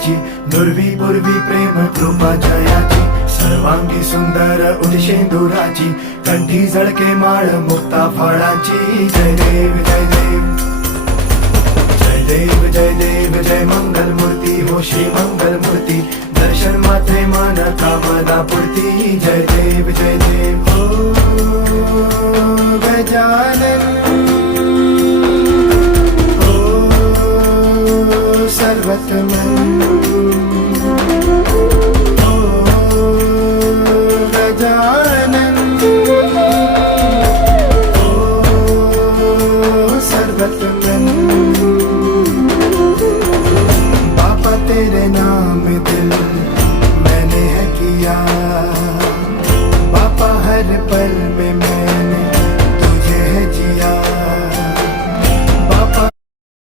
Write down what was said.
जयाची, नुरवी पूर्वी प्रेम कृपा जयाची, सर्वांगी सुंदर उदिशेंदुराची, कंठी झळके माळ मुक्ता फळाची. जय देव जय देव जय देव जय देव जय मंगल मूर्ती हो श्री मंगल मूर्ती, दर्शन मात्रे मान कामना पूर्ती. जय देव जय देव हो गजानन हो सर्वतमन हो गजानन हो सर्वतमन. बाबा तेरे नाम दिल मैंने है किया, बाबा हर पल